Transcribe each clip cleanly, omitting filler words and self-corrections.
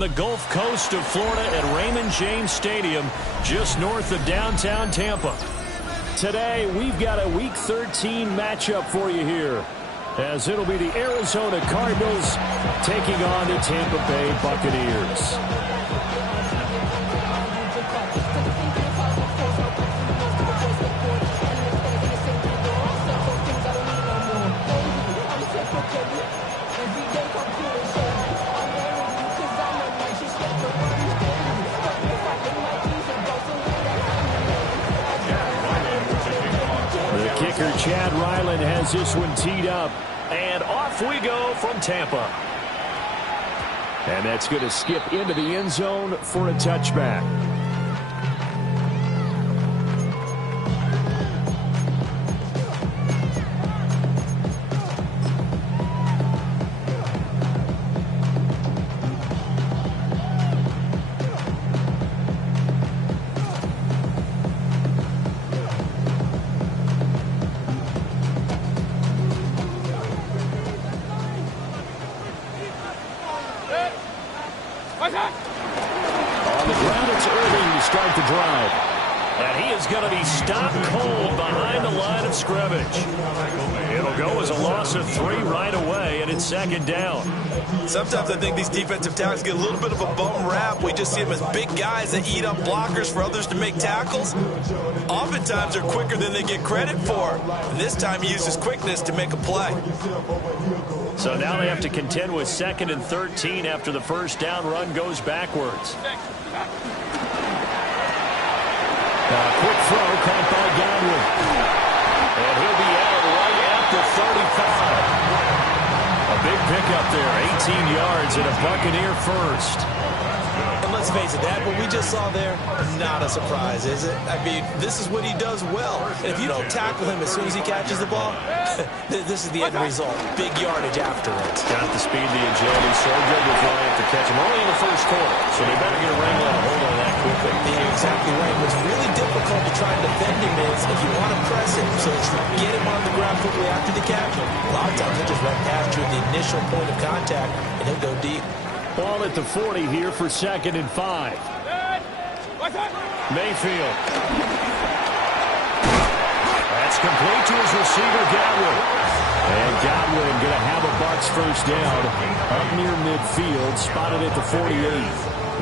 the Gulf Coast of Florida at Raymond James Stadium, just north of downtown Tampa. Today, we've got a Week 13 matchup for you here, as it'll be the Arizona Cardinals taking on the Tampa Bay Buccaneers. Kicker Chad Ryland has this one teed up. And off we go from Tampa. And that's going to skip into the end zone for a touchback. On the ground, it's Irving to start the drive. And he is going to be stopped cold behind the line of scrimmage. It'll go as a loss of 3 right away, and it's second down. Sometimes I think these defensive tackles get a little bit of a bum rap. We just see them as big guys that eat up blockers for others to make tackles. Oftentimes they're quicker than they get credit for. And this time he uses quickness to make a play. So now they have to contend with 2nd and 13 after the first down run goes backwards. Quick throw caught by Godwin. And he'll be out right at the 35. A big pickup there, 18 yards and a Buccaneer first. And let's face it, that what we just saw there, not a surprise, is it? I mean, this is what he does well. And if you don't tackle him as soon as he catches the ball, this is the end result. Big yardage afterwards. Got the speed, the agility, so good with Bryant to catch him early in the first quarter. So they better get a wrangle and a hold on that quickly. You're exactly right. What's really difficult to try and defend him is if you want to press him, so that you get him on the ground quickly after the catch. A lot of times he'll just run past you at the initial point of contact, and he'll go deep. Ball at the 40 here for 2nd and 5. Mayfield. That's complete to his receiver, Godwin. And Godwin going to have a Bucs first down up near midfield, spotted at the 48.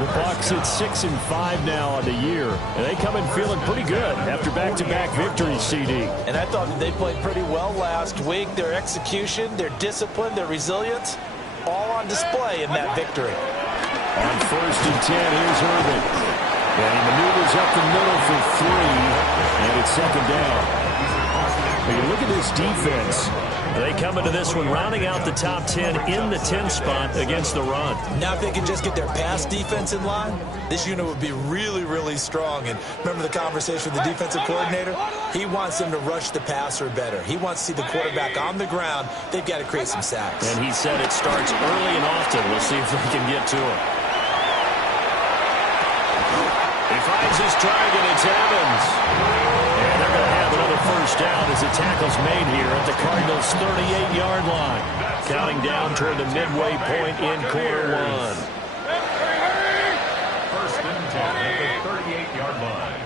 The Bucs at 6 and 5 now on the year. And they come in feeling pretty good after back-to-back victories, CD. And I thought that they played pretty well last week. Their execution, their discipline, their resilience, all on display in that victory. On 1st and 10, here's Irving. And he maneuvers up the middle for 3, and it's 2nd down. When you look at this defense, they come into this one rounding out the top 10 in the 10 spot against the run. Now if they can just get their pass defense in line, this unit would be really, really strong. And remember the conversation with the defensive coordinator? He wants them to rush the passer better. He wants to see the quarterback on the ground. They've got to create some sacks. And he said it starts early and often. We'll see if they can get to him. He finds his target. It's Evans. And they're going to have another first down as the tackle's made here at the Cardinals' 38-yard line. Counting down toward the midway point in quarter 1. First and 10 at the 38-yard line.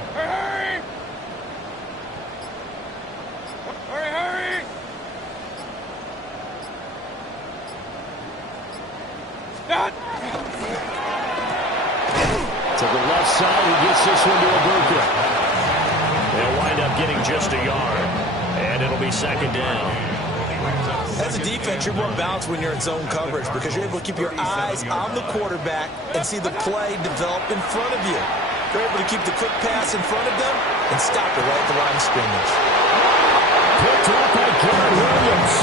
Hurry! Stop! To the left side, he gets this one to Ibuka. They'll wind up getting just a yard, and it'll be 2nd down. As a defense, you're more balanced when you're in zone coverage because you're able to keep your eyes on the quarterback and see the play develop in front of you. You're able to keep the quick pass in front of them and stop it right at the line of scrimmage. Picked up by Garrett Williams.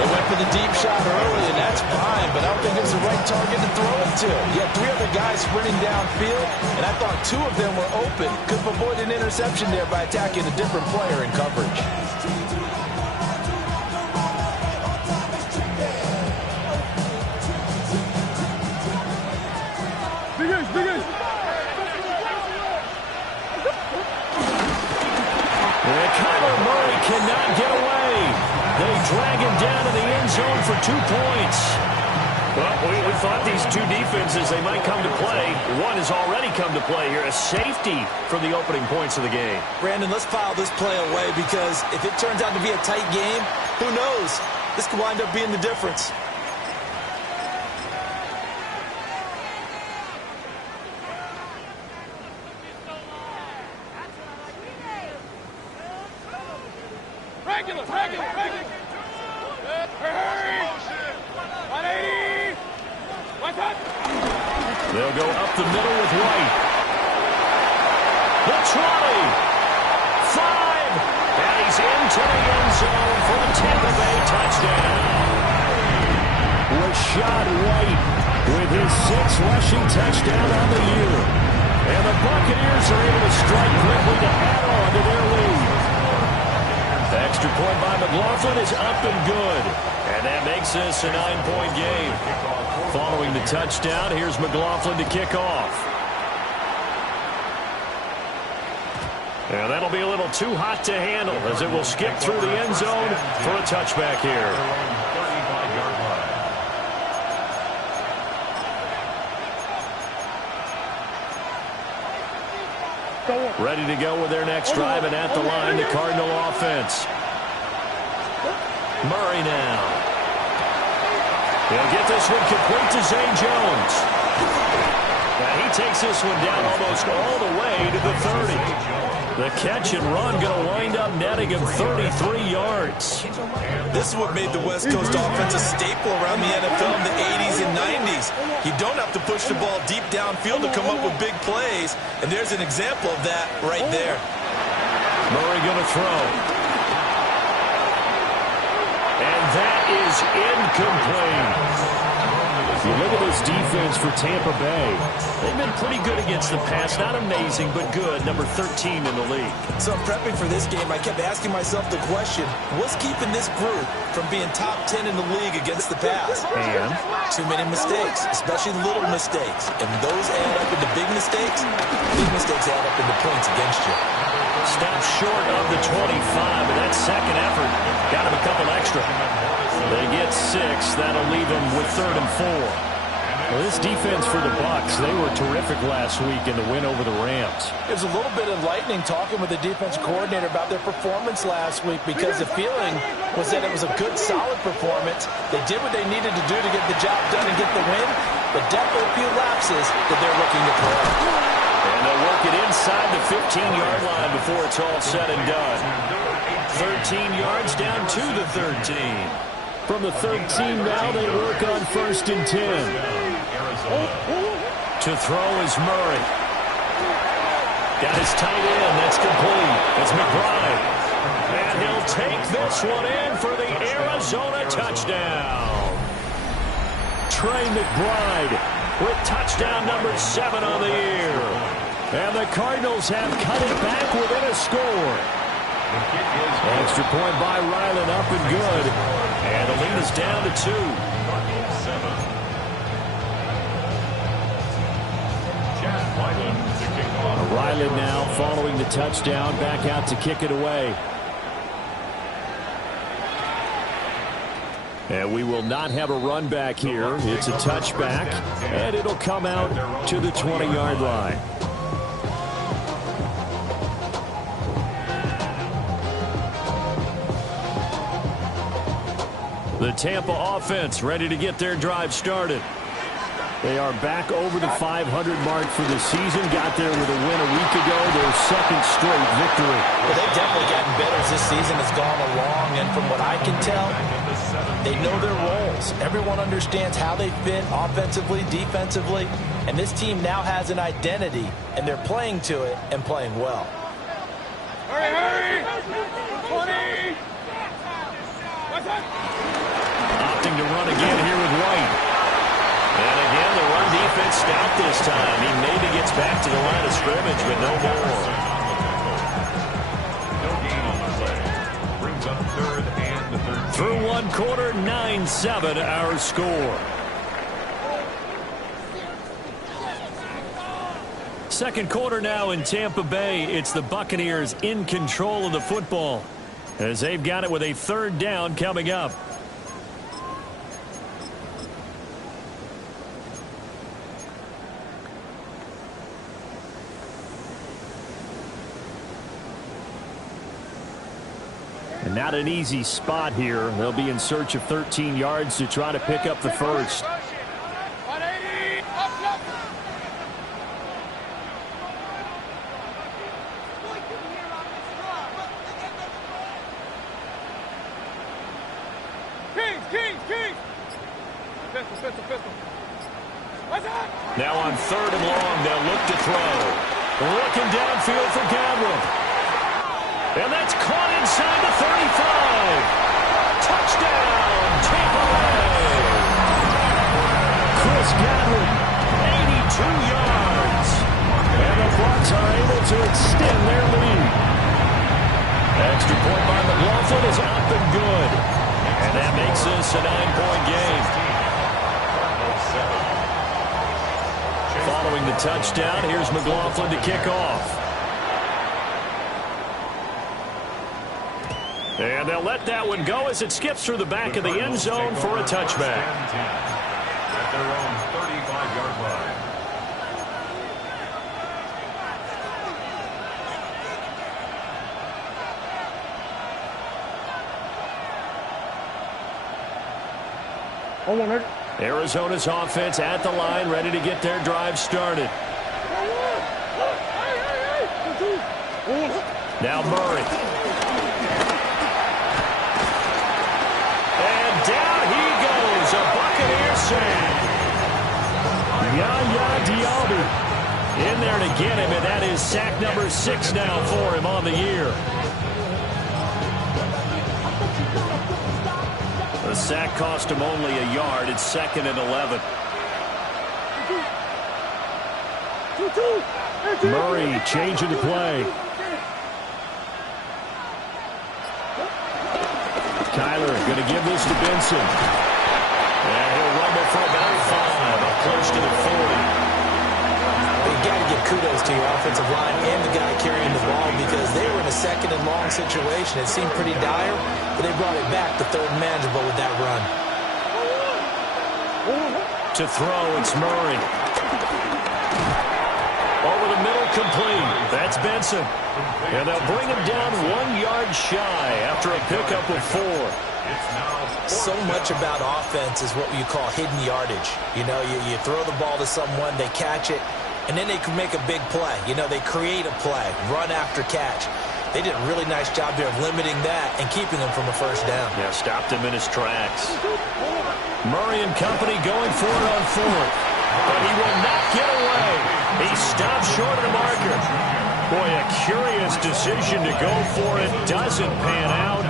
They went for the deep shot early, and that's fine, but I don't think it was the right target to throw it to. You had 3 other guys sprinting downfield, and I thought 2 of them were open. Could have avoided an interception there by attacking a different player in coverage. Kyler Murray cannot get away. They drag him down to the end zone for 2 points. Well, we thought these two defenses, they might come to play. One has already come to play here. A safety from the opening points of the game. Brandon, let's file this play away because if it turns out to be a tight game, who knows? This could wind up being the difference. Regular. Hurry. 180. One touch. They'll go up the middle with White. The trolley. 5. And he's into the end zone for the Tampa Bay touchdown. Rashad White with his 6th rushing touchdown on the year. And the Buccaneers are able to strike quickly to add on to their lead. The extra point by McLaughlin is up and good. And that makes this a 9-point game. Following the touchdown, here's McLaughlin to kick off. And that'll be a little too hot to handle as it will skip through the end zone for a touchback here. Ready to go with their next drive, and at the line, the Cardinal offense. Murray now. He'll get this one complete to Zane Jones. Now he takes this one down almost all the way to the 30. The catch and run going to wind up netting him 33 yards. This is what made the West Coast offense a staple around the NFL in the 80s and 90s. You don't have to push the ball deep downfield to come up with big plays, and there's an example of that right there. Murray going to throw. And that is incomplete. You look at this defense for Tampa Bay. They've been pretty good against the pass. Not amazing, but good. Number 13 in the league. So prepping for this game, I kept asking myself the question, what's keeping this group from being top 10 in the league against the pass? And too many mistakes, especially little mistakes. And those add up into big mistakes. Big mistakes add up into points against you. Stopped short of the 25, but that second effort got him a couple extra. They get 6. That'll leave them with 3rd and 4. Well, this defense for the Bucs, they were terrific last week in the win over the Rams. It was a little bit enlightening talking with the defense coordinator about their performance last week because the feeling was that it was a good, solid performance. They did what they needed to do to get the job done and get the win, but definitely a few lapses that they're looking to correct. And they'll work it inside the 15-yard line before it's all said and done. 13 yards down to the 13. From the 13 now, they work on 1st and 10. To throw is Murray. Got his tight end. That's complete. It's McBride. And he'll take this one in for the Arizona touchdown. Trey McBride with touchdown number 7 on the year. And the Cardinals have cut it back within a score. Extra point by Ryland, up and good. And the lead is down to 2. Ryland now following the touchdown, back out to kick it away. And we will not have a run back here. It's a touchback, and it'll come out to the 20-yard line. The Tampa offense ready to get their drive started. They are back over the 500 mark for the season. Got there with a win a week ago, their 2nd straight victory. Well, they've definitely gotten better as this season has gone along, and from what I can tell, they know their roles. Everyone understands how they fit offensively, defensively, and this team now has an identity, and they're playing to it and playing well. Hurry! 20! Opting to run again here with White. And again, the run defense stout this time. He maybe gets back to the line of scrimmage, but no more. No gain on the play. Brings up 3rd and 13. Through 1 quarter, 9-7 our score. Second quarter now in Tampa Bay. It's the Buccaneers in control of the football as they've got it with a 3rd down coming up. And not an easy spot here. They'll be in search of 13 yards to try to pick up the first. 180, up. Kings. Pistol. What's that? Now on 3rd and long, they'll look to throw. Looking downfield for Godwin. And that's caught inside the 35. Touchdown, Tampa Bay. Chris Godwin, 82 yards. And the Bucs are able to extend their lead. Extra point by McLaughlin is up and good. And that makes this a 9-point game. Following the touchdown, here's McLaughlin to kick off. And they'll let that one go as it skips through the back of the end zone for a touchback. At their own 35-yard line. Arizona's offense at the line, ready to get their drive started. Now Murray. And down he goes, a Buccaneer sack. Ncaa in there to get him, and that is sack number 6 now for him on the year. The sack cost him only a yard. It's 2nd and 11. Murray changing the play. Kyler going to give this to Benson. And he'll rumble for about 5, close to the 40. You got to give kudos to your offensive line and the guy carrying the ball because they were in a 2nd and long situation. It seemed pretty dire, but they brought it back to 3rd and manageable with that run. To throw, it's Murray. Over the middle, complete. That's Benson. And they'll bring him down 1 yard shy after a pickup of 4. So much about offense is what you call hidden yardage. You know, you throw the ball to someone, they catch it, and then they can make a big play. You know, they create a play, run after catch. They did a really nice job there of limiting that and keeping him from a first down. Yeah, stopped him in his tracks. Murray and company going for it on 4th. But he will not get away. He stops short of the marker. Boy, a curious decision to go for it. Doesn't pan out.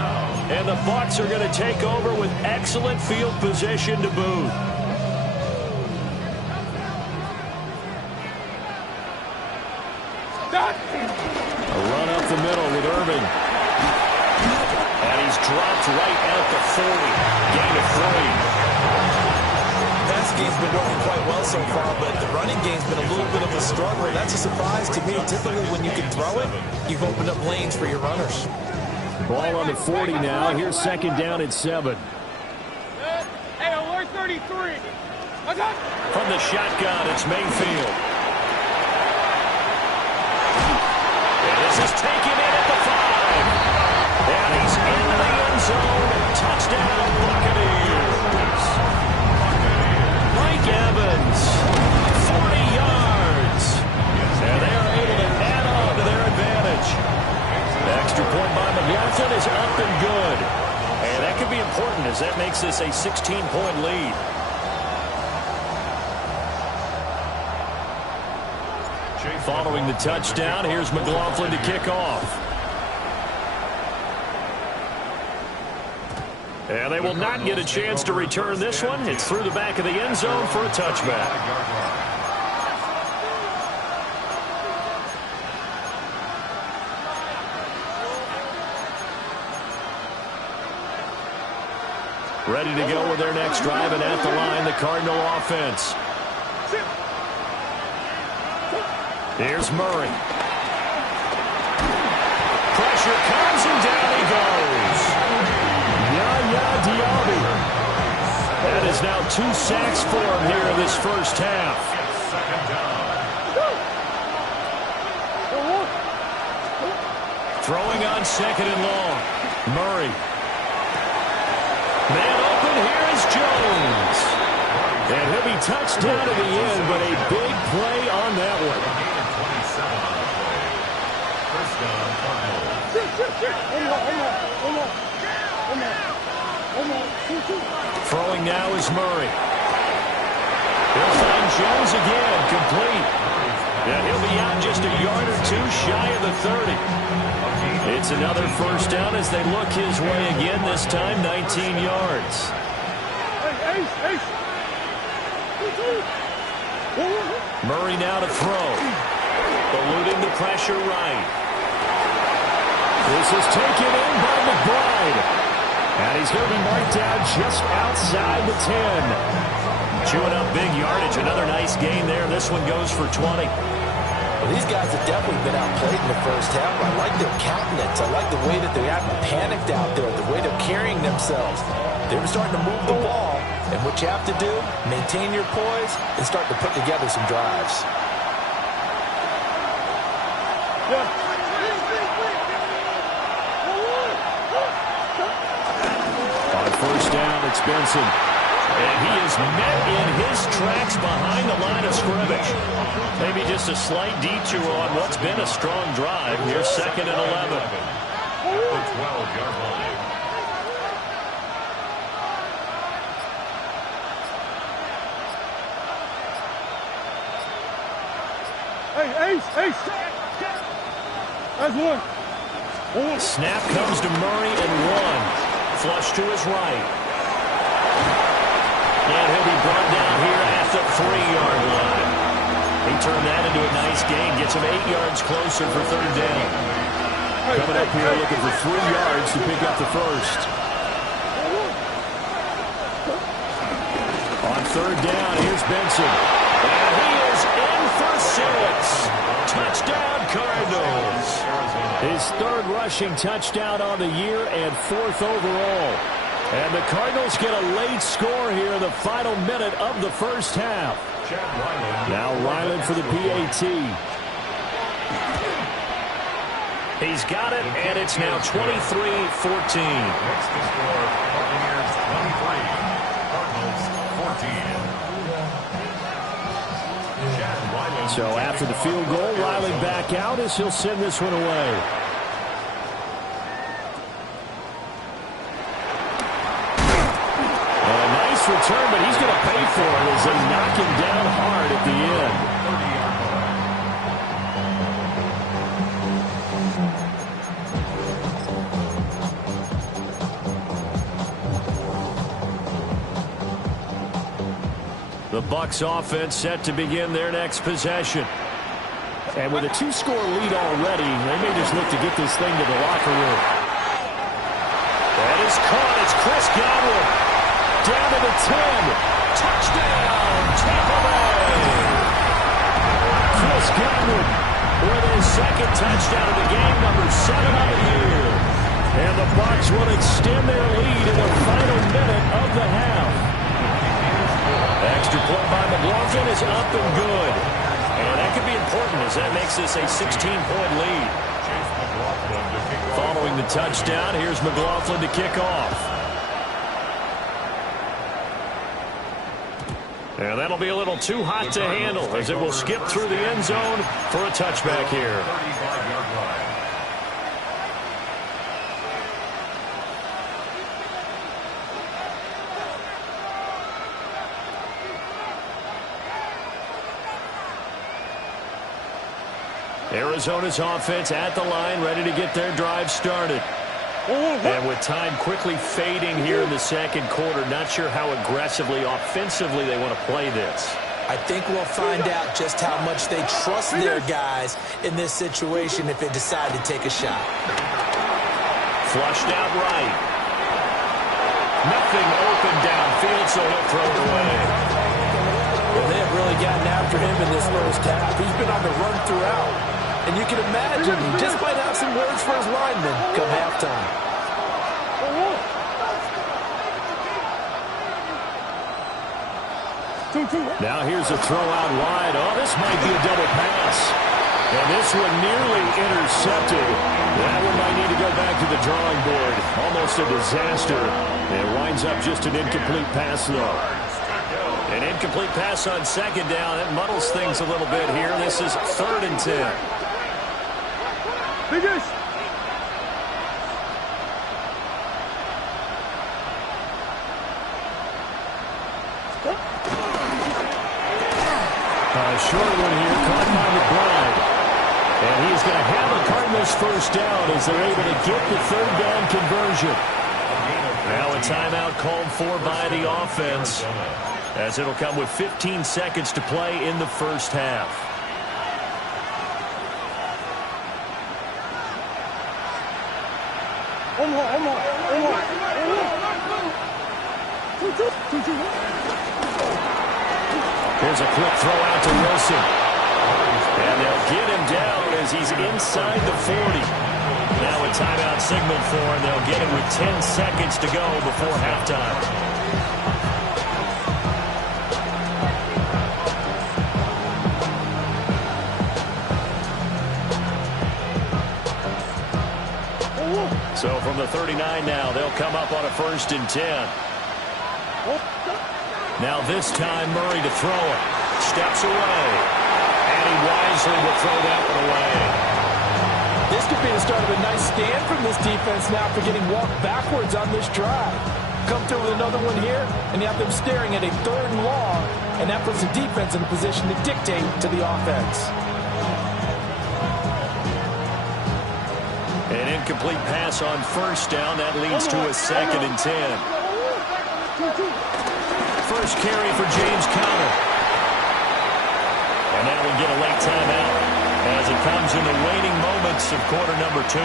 And the Bucs are going to take over with excellent field position to boot. A run up the middle with Irving. And he's dropped right at the 40. Gain of 3. Pass game's been working quite well so far, but the running game's been a little bit of a struggle. That's a surprise to me. Typically, when you can throw it, you've opened up lanes for your runners. Ball on the 40 now. Here's 2nd down at 7. Hey, alert 33. From the shotgun, it's Mayfield. And this is taken in at the 5. And he's into the end zone. Touchdown, Buccaneers. Mike Evans, 40 yards. And they are able to add on to their advantage. The extra point by McLaughlin is up and good. And that could be important as that makes this a 16-point lead. Following the touchdown, here's McLaughlin to kick off. And they will not get a chance to return this one. It's through the back of the end zone for a touchback. Ready to go with their next drive, and at the line, the Cardinal offense. Here's Murray. Pressure comes, and down he goes. Ncaa. That is now 2 sacks for him here in this first half. Throwing on second and long. Murray. Man open, here is Jones. And he'll be touched down at the end, but a big play on that one. Throwing now is Murray. He'll find Jones again, complete. And he'll be out just a yard or two shy of the 30. It's another first down as they look his way again, this time 19 yards. Murray now to throw. Eluding the pressure right. This is taken in by McBride. And he's going to be marked down just outside the 10. Chewing up big yardage. Another nice gain there. This one goes for 20. Well, these guys have definitely been outplayed in the first half. I like their countenance. I like the way that they haven't panicked out there, the way they're carrying themselves. They're starting to move the ball, and what you have to do, maintain your poise and start to put together some drives. On first down, it's Benson. And he is met in his tracks behind the line of scrimmage. Maybe just a slight detour on what's been a strong drive. Here's second and 11. At the 12-yard line. Hey, Ace. That's one. Snap comes to Murray and one. Flush to his right. And he'll be brought down here at the 3-yard line. He turned that into a nice gain. Gets him 8 yards closer for third down. Coming up here looking for 3 yards to pick up the first. On third down, here's Benson. And he is in for 6. Touchdown, Cardinals. His third rushing touchdown on the year and 4th overall. And the Cardinals get a late score here in the final minute of the first half. Now Ryland for the PAT. He's got it, and it's now 23-14. Next to score, Buccaneers 23, Cardinals 14. So after the field goal, Riley back out as he'll send this one away. Return, but he's going to pay for it as they knock him down hard at the end. The Bucs offense set to begin their next possession. And with a 2-score lead already, they may just look to get this thing to the locker room. That is caught. It's Chris Godwin. Down to the 10. Touchdown, Tampa Bay. Chris Godwin with his second touchdown of the game, number 7 on the year. And the Bucs will extend their lead in the final minute of the half. Extra point by McLaughlin is up and good. And that could be important as that makes this a 16-point lead. Following the touchdown, here's McLaughlin to kick off. And that'll be a little too hot to handle as it will skip through the end zone for a touchback here. 35-yard line. Arizona's offense at the line, ready to get their drive started. And with time quickly fading here in the second quarter, not sure how aggressively, offensively they want to play this. I think we'll find out just how much they trust their guys in this situation if they decide to take a shot. Flushed out right. Nothing open downfield, so he'll throw it away. Well, they have really gotten after him in this first half. He's been on the run throughout. And you can imagine he just might have some words for his linemen come halftime. Now here's a throw out wide. Oh, this might be a double pass. And this one nearly intercepted. That one might need to go back to the drawing board. Almost a disaster. It winds up just an incomplete pass, though. An incomplete pass on second down. That muddles things a little bit here. This is 3rd and 10. Biggest. A short one here, caught by McBride. And he's going to have a Cardinals first down as they're able to get the 3rd down conversion. Now a timeout called for by the offense, as it'll come with 15 seconds to play in the first half. Here's a quick throw out to Wilson. And they'll get him down as he's inside the 40. Now a timeout signal for him. They'll get him with 10 seconds to go before halftime. So from the 39 now, they'll come up on a 1st and 10. Now this time, Murray to throw it. Steps away. And he wisely will throw that one away. This could be the start of a nice stand from this defense now for getting walked backwards on this drive. Come through with another one here, and you have them staring at a 3rd and long, and that puts the defense in a position to dictate to the offense. An incomplete pass on 1st down. That leads to a 2nd and 10. First carry for James Conner. And that will get a late timeout as it comes in the waning moments of quarter number 2.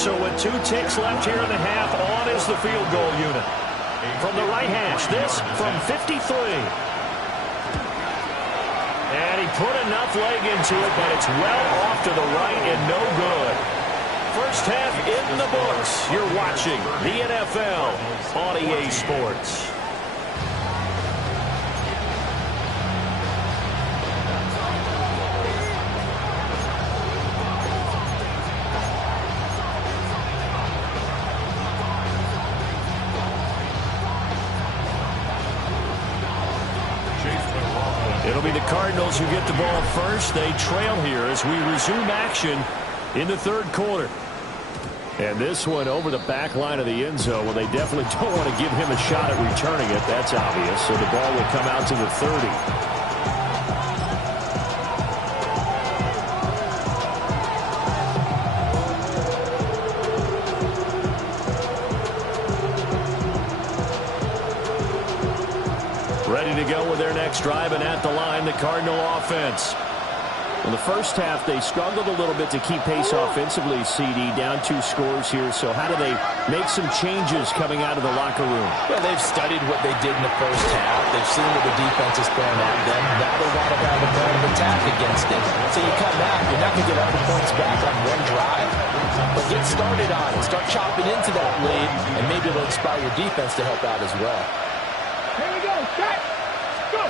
So with 2 ticks left here in the half, on is the field goal unit. From the right hash, this from 53. And he put enough leg into it, but it's well off to the right and no good. First half in the books. You're watching the NFL on EA Sports. It'll be the Cardinals who get the ball first. They trail here as we resume action in the 3rd quarter. And this one over the back line of the end zone. Well, they definitely don't want to give him a shot at returning it. That's obvious. So the ball will come out to the 30. Ready to go with their next drive, and at the line, the Cardinal offense. In the first half, they struggled a little bit to keep pace offensively, CD, down 2 scores here. So how do they make some changes coming out of the locker room? Well, they've studied what they did in the first half. They've seen what the defense is throwing at them. Now they want to have a plan of attack against it. So you come back, you're not going to get 100 points back on one drive. But get started on it. Start chopping into that lead, and maybe it'll inspire your defense to help out as well. Here we go. Set. Go.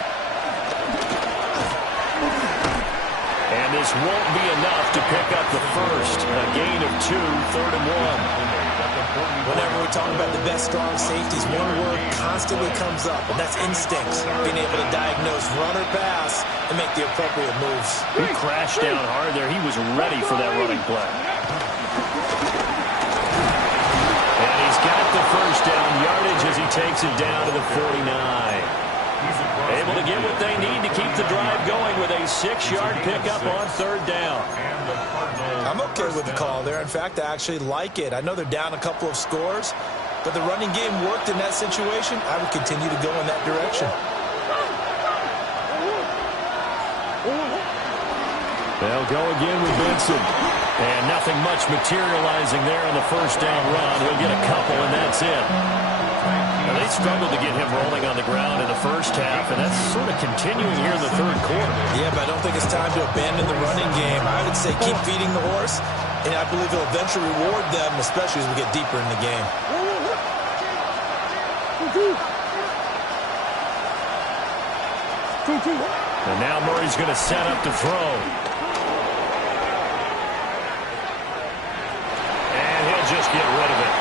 And this won't be enough to pick up the first. A gain of 2, 3rd and 1. Whenever we talk about the best strong safeties, one word constantly comes up, and that's instincts. Being able to diagnose run or pass and make the appropriate moves. He crashed down hard there. He was ready for that running play. And he's got the first down yardage as he takes it down to the 49. Able to get what they need to keep the drive going with a 6-yard pickup on 3rd down. I'm okay with the call there. In fact, I actually like it. I know they're down a couple of scores, but the running game worked in that situation. I would continue to go in that direction. They'll go again with Benson. And nothing much materializing there on the first down run. He'll get a couple, and that's it. Now, they struggled to get him rolling on the ground in the first half, and that's sort of continuing here in the 3rd quarter. Yeah, but I don't think it's time to abandon the running game. I would say keep feeding the horse, and I believe it'll eventually reward them, especially as we get deeper in the game. And now Murray's going to set up to throw. And he'll just get rid of it.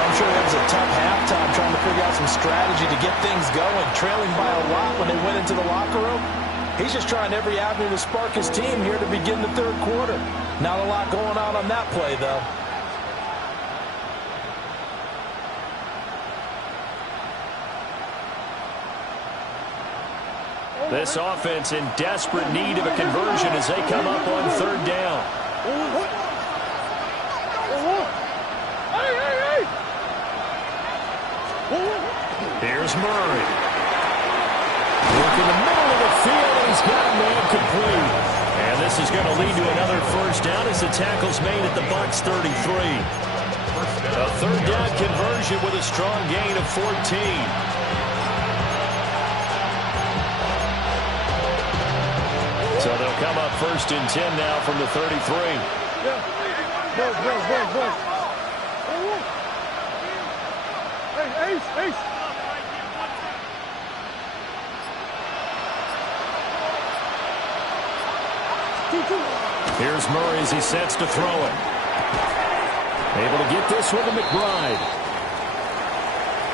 I'm sure it was a tough halftime trying to figure out some strategy to get things going. Trailing by a lot when they went into the locker room. He's just trying every avenue to spark his team here to begin the third quarter. Not a lot going on that play, though. This offense in desperate need of a conversion as they come up on third down. Here's Murray. Look in the middle of the field, and he's got a man complete. And this is going to lead to another first down as the tackle's made at the Bucs 33. A third down conversion with a strong gain of 14. So they'll come up first and 10 now from the 33. Ace. Here's Murray as he sets to throw it. Able to get this one to McBride.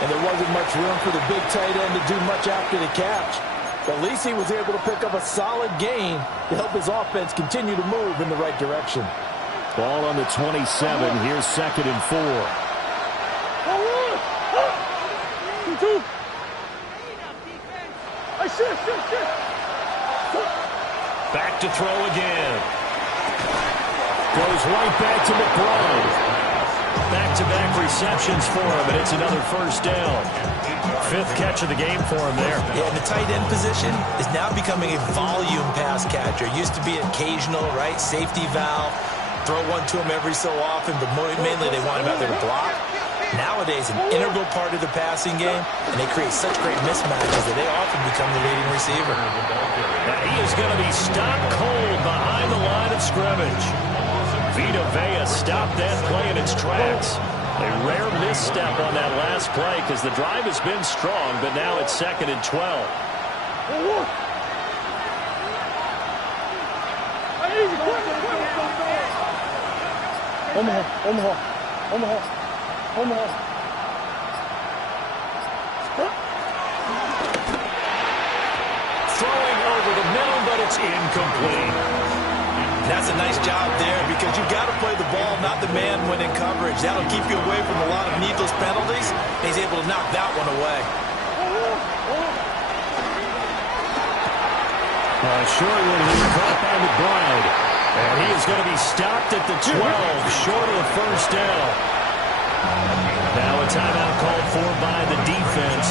And there wasn't much room for the big tight end to do much after the catch. But at least he was able to pick up a solid gain to help his offense continue to move in the right direction. Ball on the 27. Here's second and 4. Back to throw again. Goes right back to McBride. Back-to-back receptions for him, and it's another first down. Fifth catch of the game for him there. Yeah, and the tight end position is now becoming a volume pass catcher. Used to be occasional, right? Safety valve. Throw one to him every so often, but mainly they want him out there to block. Nowadays, an integral part of the passing game, and they create such great mismatches that they often become the leading receiver. And he is going to be stopped cold behind the line of scrimmage. Vita Vea stopped that play in its tracks. A rare misstep on that last play because the drive has been strong, but now it's second and 12. Throwing over the middle, but it's incomplete. That's a nice job there because you've got to play the ball, not the man when in coverage. That'll keep you away from a lot of needless penalties. He's able to knock that one away. Short one here, caught by McBride. And he is going to be stopped at the 12, short of the first down. Now a timeout called for by the defense.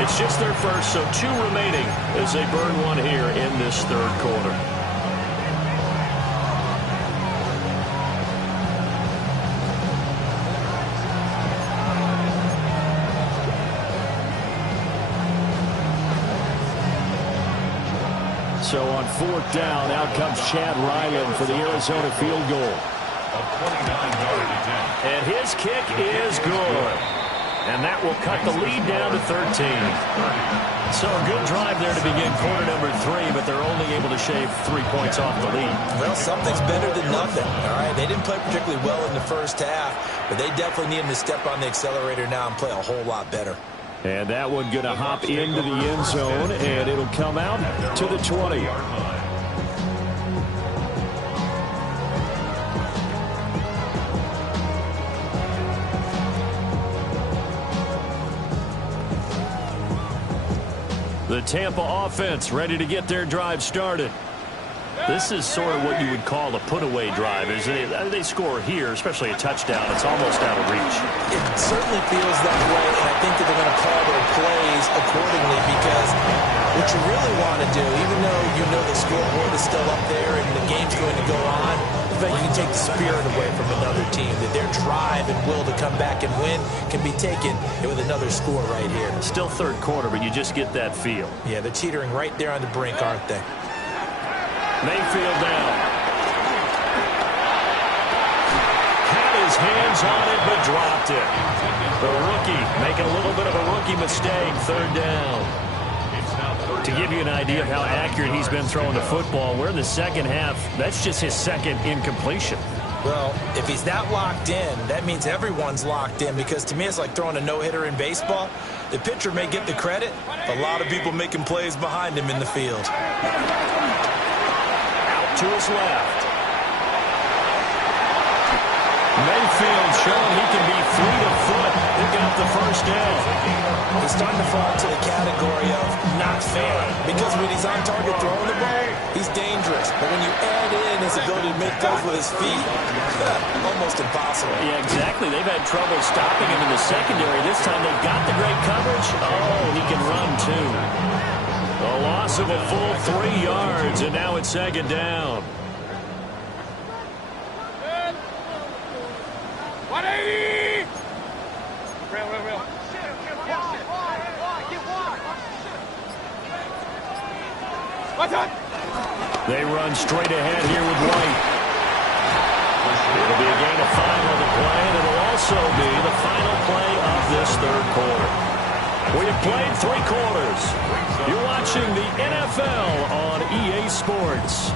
It's just their first, so 2 remaining as they burn one here in this third quarter. So on fourth down, out comes Chad Ryland for the Arizona field goal. And his kick is good. And that will cut the lead down to 13. So a good drive there to begin quarter number 3, but they're only able to shave 3 points off the lead. Well, something's better than nothing, all right? They didn't play particularly well in the first half, but they definitely need him to step on the accelerator now and play a whole lot better. And that one going to hop into the end zone, and it'll come out to the 20. The Tampa offense ready to get their drive started. This is sort of what you would call a put-away drive. As they score here, especially a touchdown, it's almost out of reach. It certainly feels that way, and I think that they're going to call their plays accordingly because what you really want to do, even though you know the scoreboard is still up there and the game's going to go on, I think you can take the spirit away from another team, that their drive and will to come back and win can be taken with another score right here. Still third quarter, but you just get that feel. Yeah, they're teetering right there on the brink, aren't they? Mayfield down. Had his hands on it, but dropped it. The rookie making a little bit of a rookie mistake. Third down. To give you an idea of how accurate he's been throwing the football, we're in the second half. That's just his second incompletion. Well, if he's that locked in, that means everyone's locked in, because to me it's like throwing a no-hitter in baseball. The pitcher may get the credit, a lot of people making plays behind him in the field. Out to his left. Mayfield showing he can be fleet of foot, picking up the first down. He's starting to fall into the category of not fair, because when he's on target throwing the ball, he's dangerous. But when you add in his ability to make throws with his feet, almost impossible. Yeah, exactly. They've had trouble stopping him in the secondary. This time they've got the great coverage. Oh, he can run too. A loss of a full 3 yards, and now it's second down. 180! Real. What's up? They run straight ahead here with White. It'll be a gain of 5 on the play, and it'll also be the final play of this third quarter. We have played 3 quarters. You're watching the NFL on EA Sports.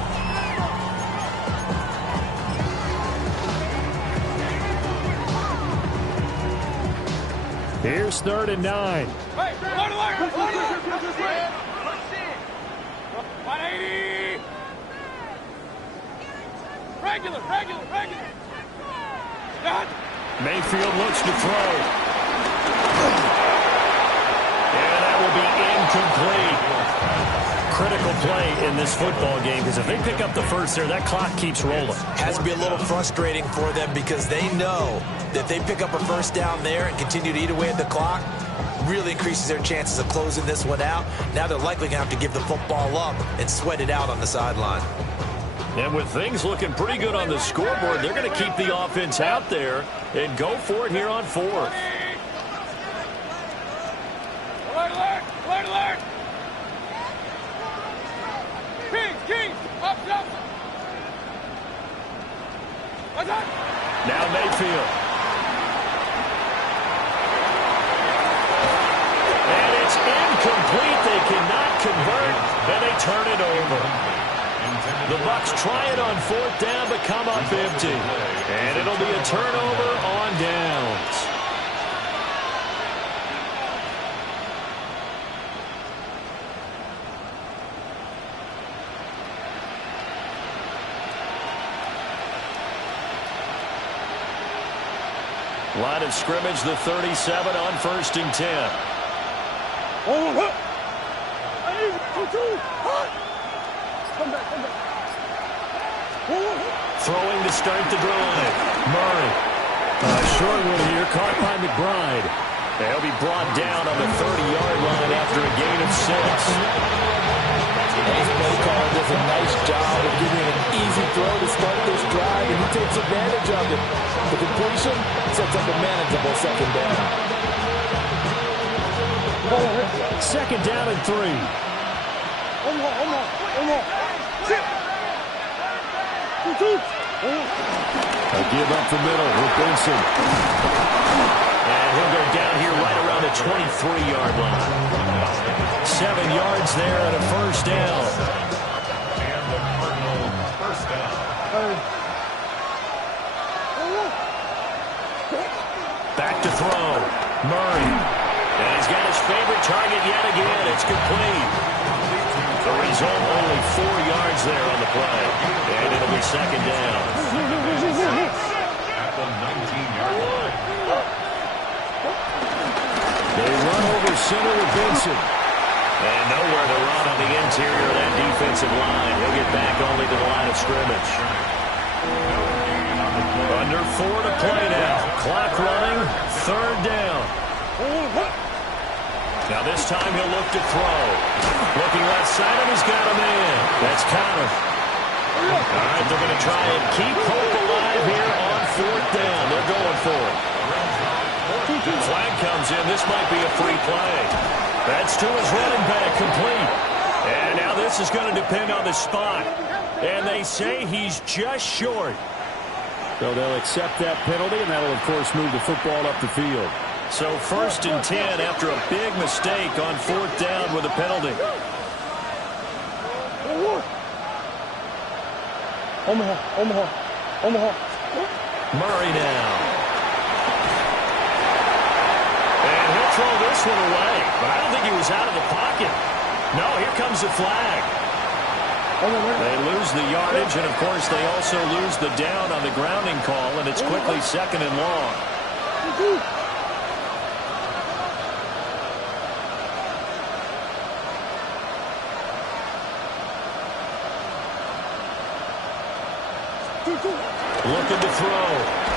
Here's 3rd and 9. Hey, alert! 180! Regular. Done. Mayfield looks to throw. And that will be incomplete. Critical play in this football game, because if they pick up the first there, that clock keeps rolling. Has to be a little frustrating for them, because they know that if they pick up a first down there and continue to eat away at the clock, really increases their chances of closing this one out. Now they're likely going to have to give the football up and sweat it out on the sideline. And with things looking pretty good on the scoreboard, they're going to keep the offense out there and go for it here on 4th. Alert! King! Up! What's up? Now Mayfield. And it's incomplete. They cannot convert, and they turn it over. The Bucs try it on 4th down, but come up empty. And it'll be a turnover on downs. Line of scrimmage, the 37 on 1st and 10. Throwing to start the drive. Murray. Short one here, caught by McBride. They'll be brought down on the 30-yard line after a gain of 6. His play caller does a nice job of giving an easy throw to start this drive, and he takes advantage of it. The completion sets up a manageable second down. 2nd down and 3. A give up the middle with Benson. And he'll go down here right around the 23-yard line. 7 yards there and a first down. And the Cardinals first down. Back to throw. Murray. And he's got his favorite target yet again. It's complete. The result, only 4 yards there on the play. And it'll be second down. At the 19-yard line. They run over center with Benson. And nowhere to run on the interior of that defensive line. He'll get back only to the line of scrimmage. Under 4 to play now. Clock running. 3rd down. Now this time he'll look to throw. Looking right side of, he's got a man. That's Connor. All right, they're going to try and keep hope alive here on 4th down. They're going for it. Flag comes in. This might be a free play. That's to his running back, complete. And now this is going to depend on the spot. And they say he's just short. So they'll accept that penalty, and that'll, of course, move the football up the field. So 1st and 10 after a big mistake on 4th down with a penalty. Murray now. And he'll throw this one away, but I don't think he was out of the pocket. No, here comes the flag. They lose the yardage, and of course they also lose the down on the grounding call, and it's quickly 2nd and long. Looking to throw.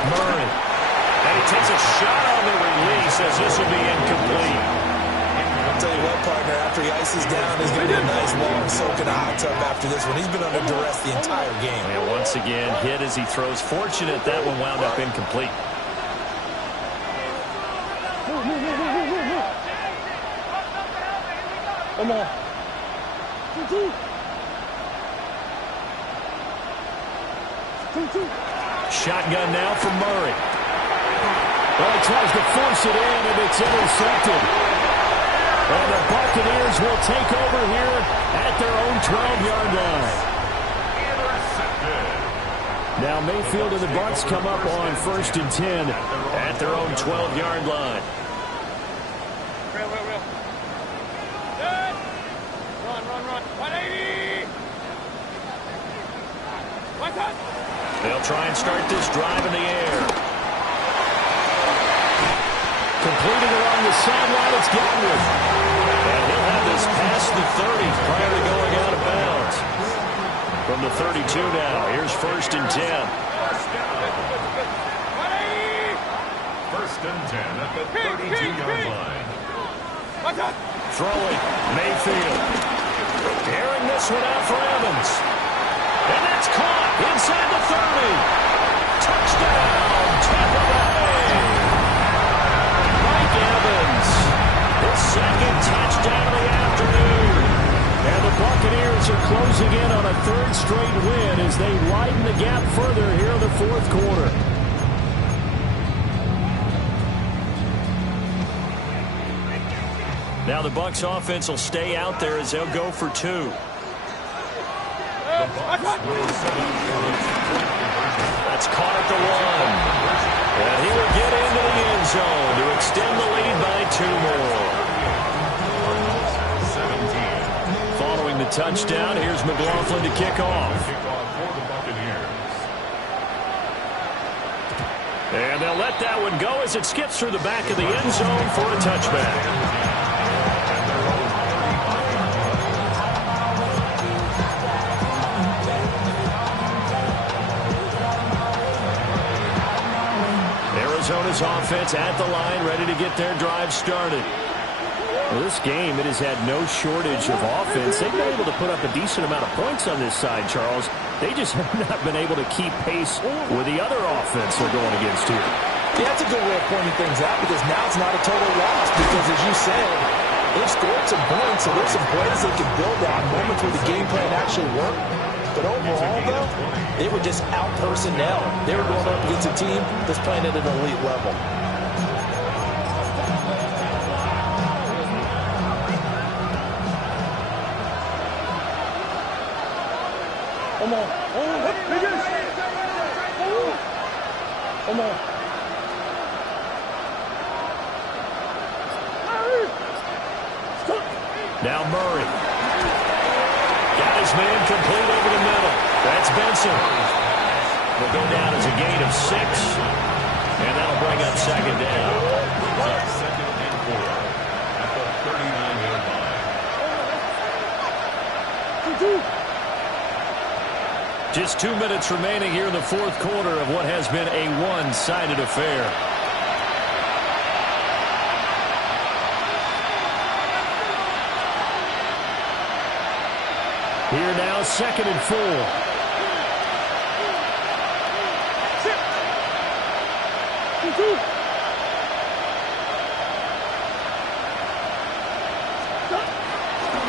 Murray. And he takes a shot on the release as this will be incomplete. I'll tell you what, partner, after he ices down, there's going to be a nice long soak in a hot tub after this one. He's been under duress the entire game. And once again, hit as he throws. Fortunate that one wound up incomplete. Shotgun now for Murray. Well, he tries to force it in, and it's intercepted. And the Buccaneers will take over here at their own 12-yard line. Now Mayfield and the Bucs come up on 1st and 10 at their own 12-yard line. Real. Good. Run. 180. One touch. They'll try and start this drive in the air. Completed along the sideline, it's Godwin. And he'll have this past the 30 prior to going out of bounds. From the 32 now, here's 1st and 10. 1st and 10 at the 32-yard line. Throwing, Mayfield. Airing this one out for Evans. And that's caught inside the 30. Touchdown, Tampa Bay. Mike Evans, his 2nd touchdown of the afternoon. And the Buccaneers are closing in on a 3rd straight win as they widen the gap further here in the 4th quarter. Now the Bucs offense will stay out there as they'll go for 2. That's caught at the 1. And he will get into the end zone to extend the lead by 2 more. Following the touchdown, here's McLaughlin to kick off. And they'll let that one go as it skips through the back of the end zone for a touchback. Arizona's offense at the line, ready to get their drive started. Well, this game, it has had no shortage of offense. They've been able to put up a decent amount of points on this side, Charles. They just have not been able to keep pace with the other offense they're going against here. Yeah, that's a good way of pointing things out because now it's not a total loss because, as you said, they've scored some points, so there's some plays they can build on, moments where the game plan actually worked. But overall, though, they were just out-personnel. They were going up against a team that's playing at an elite level. Come on. Come on. Now Murray. Got his man complete over the middle. That's Benson. Will go down as a gain of 6. And that'll bring up 2nd down. 2nd and 4 at the 39-yard line. Just 2 minutes remaining here in the 4th quarter of what has been a one-sided affair. Here now, 2nd and 4.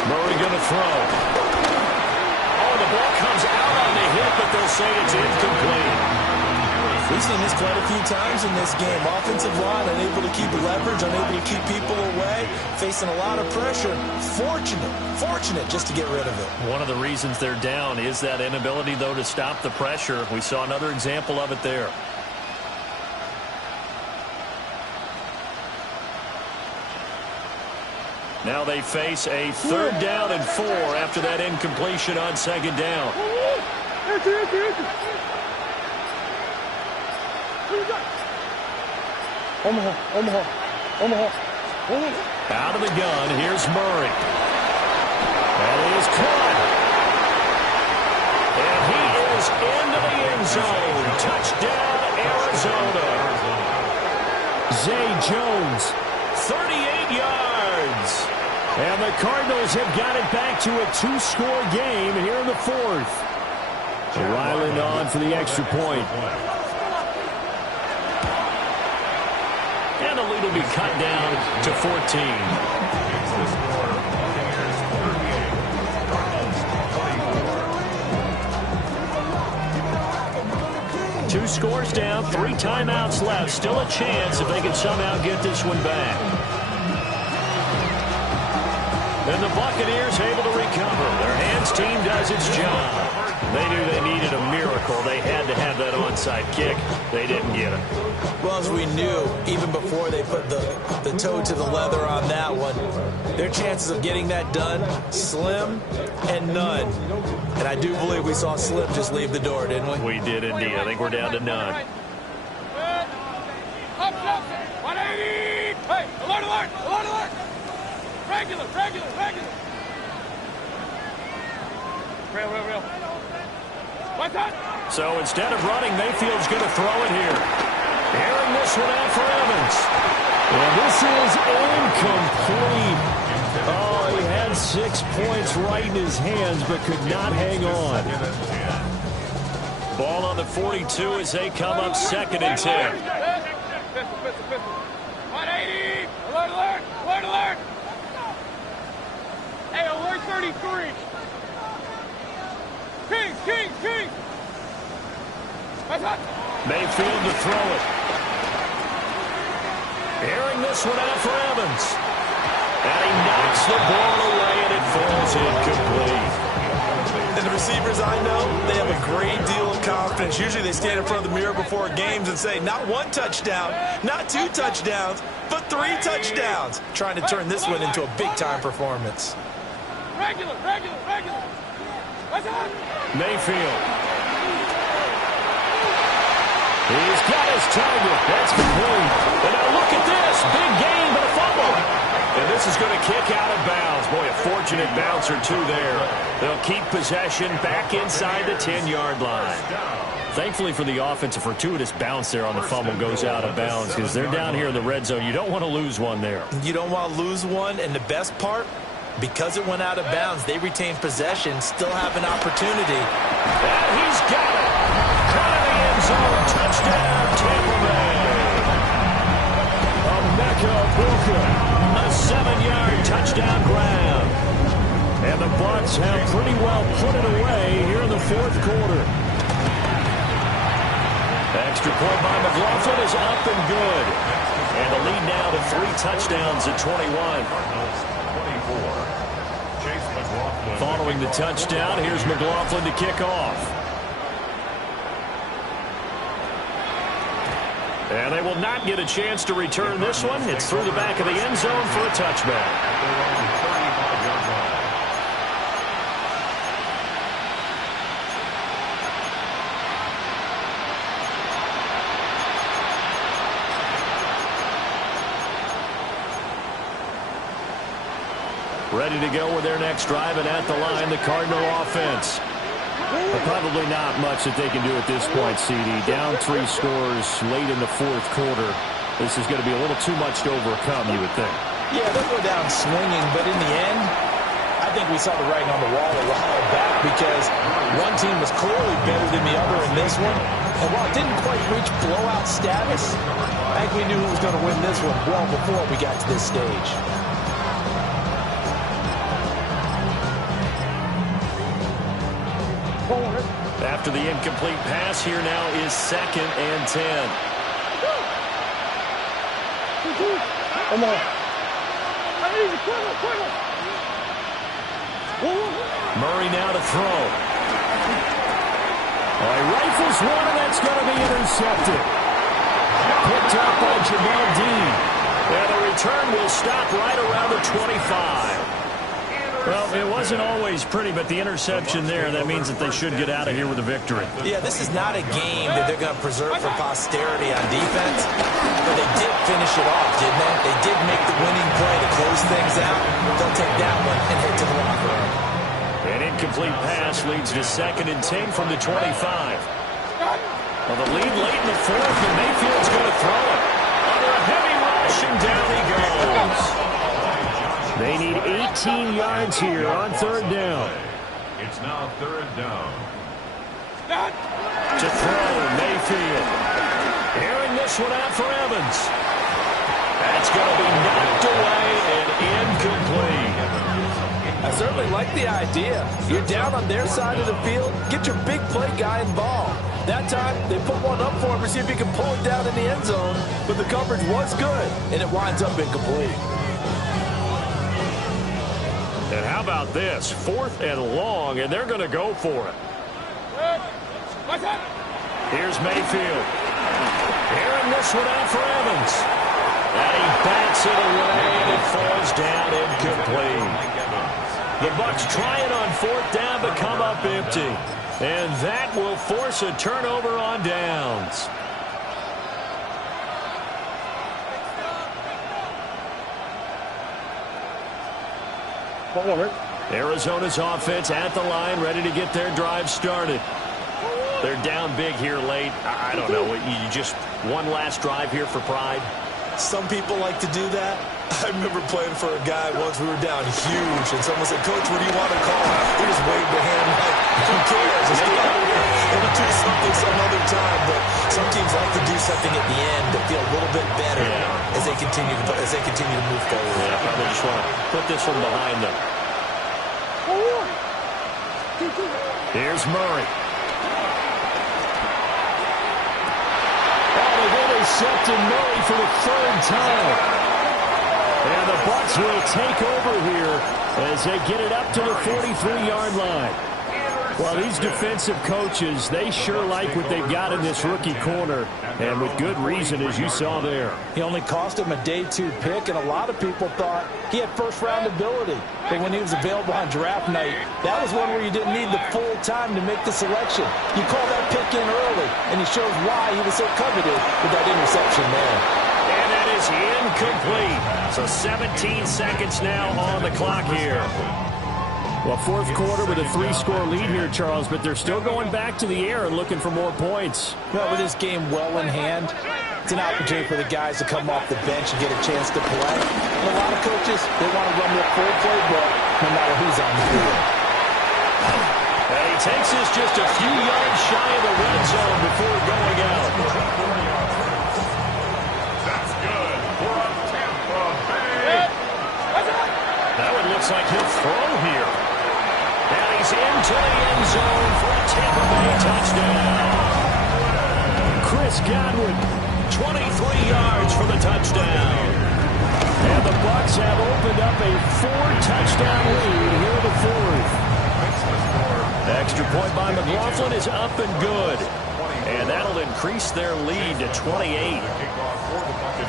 Murray going to throw. Oh, the ball comes out on the hit, but they'll say it's incomplete. We've seen this quite a few times in this game. Offensive line unable to keep leverage, unable to keep people away, facing a lot of pressure. Fortunate just to get rid of it. One of the reasons they're down is that inability, though, to stop the pressure. We saw another example of it there. Now they face a 3rd down and 4 after that incompletion on 2nd down. Out of the gun, here's Murray. That is caught. And he is into the end zone. Touchdown, Arizona. Zay Jones, 38 yards. And the Cardinals have got it back to a 2-score game here in the 4th. Ryland on for the extra point. And the lead will be cut down to 14. 2 scores down, 3 timeouts left. Still a chance if they can somehow get this one back. And the Buccaneers able to recover. Their hands team does its job. They knew they needed a miracle. They had to have that onside kick. They didn't get it. Well, as we knew, even before they put the toe to the leather on that one, their chances of getting that done, slim and none. And I do believe we saw Slim just leave the door, didn't we? We did indeed. I think we're down to none. Up, 180! Hey, alert! Regular! Real. What's that? So instead of running, Mayfield's going to throw it here. Airing this one out for Evans. And this is incomplete. Oh, he had 6 points right in his hands, but could not hang on. Ball on the 42 as they come up 2nd and 10. Pistol. 180! Alert! Hey, alert 33! King! What's that? Mayfield to throw it. Airing this one out for Evans. And he knocks the ball away, and it falls incomplete. And the receivers I know, they have a great deal of confidence. Usually they stand in front of the mirror before games and say, not 1 touchdown, not 2 touchdowns, but 3 touchdowns. Trying to turn this one into a big-time performance. Regular! What's that? Mayfield. He's got his target. That's complete. And now look at this. Big game, but a fumble. And this is going to kick out of bounds. Boy, a fortunate bounce or 2 there. They'll keep possession back inside the 10-yard line. Thankfully for the offense, a fortuitous bounce there on the fumble goes out of bounds because they're down here in the red zone. You don't want to lose one there. You don't want to lose one, and the best part, because it went out of bounds, they retained possession, still have an opportunity. And he's got it. Cut in the end zone. Touchdown, Tampa Bay. Emeka Buka, a 7-yard touchdown grab. And the Bucs have pretty well put it away here in the 4th quarter. Extra point by McLaughlin is up and good. And the lead now to 3 touchdowns at 21. Following the touchdown, here's McLaughlin to kick off. And they will not get a chance to return this one. It's through the back of the end zone for a touchback. Ready to go with their next drive, and at the line, the Cardinal offense. But probably not much that they can do at this point, CD. Down 3 scores late in the 4th quarter. This is going to be a little too much to overcome, you would think. Yeah, they'll go down swinging, but in the end, I think we saw the writing on the wall a while back because one team was clearly better than the other in this one. And while it didn't quite reach blowout status, I think we knew who was going to win this one well before we got to this stage. After the incomplete pass, here now is 2nd and 10. Come on. Murray now to throw. He rifles one, and that's going to be intercepted. Picked up by Jamal Dean. And the return will stop right around the 25. Well, it wasn't always pretty, but the interception there, that means that they should get out of here with a victory. Yeah, this is not a game that they're going to preserve for posterity on defense, but they did finish it off, didn't they? They did make the winning play to close things out. They'll take that one and head to the locker room. An incomplete pass leads to 2nd and 10 from the 25. Well, the lead late in the 4th, and Mayfield's going to throw it. Under a heavy rush, and down he goes. They need 18 yards here on 3rd down. It's now 3rd down. To throw, Mayfield. Airing this one out for Evans. That's going to be knocked away and incomplete. I certainly like the idea. You're down on their side of the field. Get your big play guy involved. That time, they put one up for him to see if he can pull it down in the end zone. But the coverage was good, and it winds up incomplete. And how about this? 4th and long, and they're going to go for it. Here's Mayfield. Airing this one out for Evans. And he bats it away, and it falls down incomplete. The Bucs trying on 4th down, but come up empty. And that will force a turnover on downs. Arizona's offense at the line, ready to get their drive started. They're down big here late. I don't know. You just one last drive here for pride? Some people like to do that. I remember playing for a guy once. We were down huge, and someone said, "Coach, what do you want to call?" He just waved a hand like, "Who cares? Just get out of here and do something some other time." But some teams like to do something at the end to feel a little bit better as they continue to move forward. Yeah, probably just want to put this one behind them. Here's Murray. Oh, they've intercepted Murray for the 3rd time. And the Bucs will take over here as they get it up to the 43-yard line. Well, these defensive coaches, they sure like what they've got in this rookie corner, and with good reason, as you saw there. He only cost him a day 2 pick, and a lot of people thought he had first-round ability. But when he was available on draft night, that was one where you didn't need the full time to make the selection. You call that pick in early, and he shows why he was so coveted with that interception there. And that is incomplete. So 17 seconds now on the clock here. Well, 4th quarter with a 3-score lead here, Charles, but they're still going back to the air and looking for more points. Well, with this game well in hand, it's an opportunity for the guys to come off the bench and get a chance to play. And a lot of coaches, they want to run their full playbook no matter who's on the field. And he takes us just a few yards shy of the red zone before going out. That's good for a Tampa Bay. That one looks like he'll throw here. And he's into the end zone for a Tampa Bay touchdown. Chris Godwin, 23 yards for the touchdown. And the Bucs have opened up a 4-touchdown lead here in the 4th. Extra point by McLaughlin is up and good. And that'll increase their lead to 28.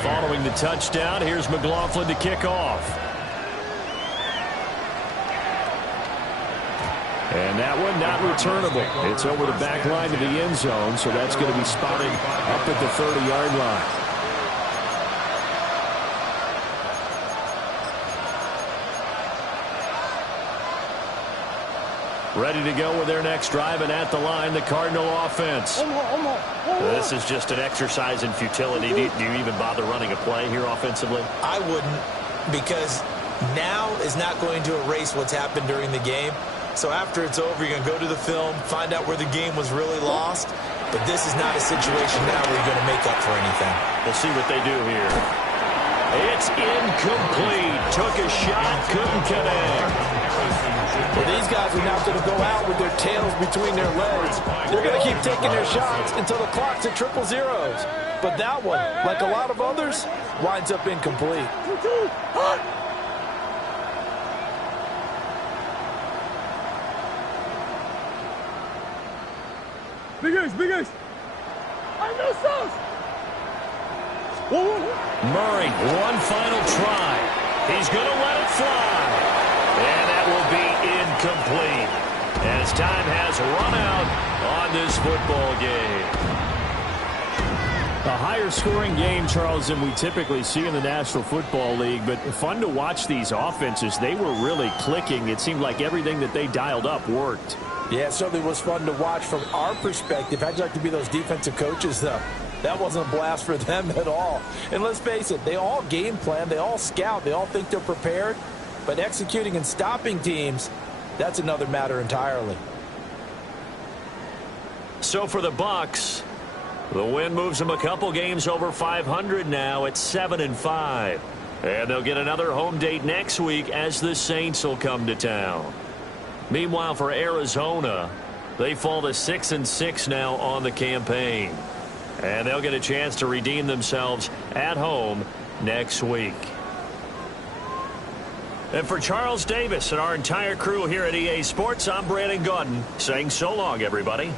Following the touchdown, here's McLaughlin to kick off. And that one not returnable. It's over the back line to the end zone, so that's going to be spotted up at the 30-yard line. Ready to go with their next drive, and at the line, the Cardinal offense. This is just an exercise in futility. Do you even bother running a play here offensively? I wouldn't, because now is not going to erase what's happened during the game. So after it's over, you're going to go to the film, find out where the game was really lost. But this is not a situation now where you're going to make up for anything. We'll see what they do here. It's incomplete. Took a shot, couldn't connect. Well, these these guys are now going to go out with their tails between their legs. They're going to keep taking their shots until the clock's at triple zeros. But that one, like a lot of others, winds up incomplete. Big ace. I know sauce. Murray, one final try. He's going to let it fly. And that will be incomplete as time has run out on this football game. A higher scoring game, Charles, than we typically see in the National Football League, but fun to watch these offenses. They were really clicking. It seemed like everything that they dialed up worked. Yeah, it certainly was fun to watch from our perspective. How'd you like to be those defensive coaches, though? That wasn't a blast for them at all. And let's face it, they all game plan, they all scout, they all think they're prepared. But executing and stopping teams, that's another matter entirely. So for the Bucs, the win moves them a couple games over 500 now at 7-5. And they'll get another home date next week as the Saints will come to town. Meanwhile, for Arizona, they fall to 6-6 now on the campaign. And they'll get a chance to redeem themselves at home next week. And for Charles Davis and our entire crew here at EA Sports, I'm Brandon Gaudin saying so long, everybody.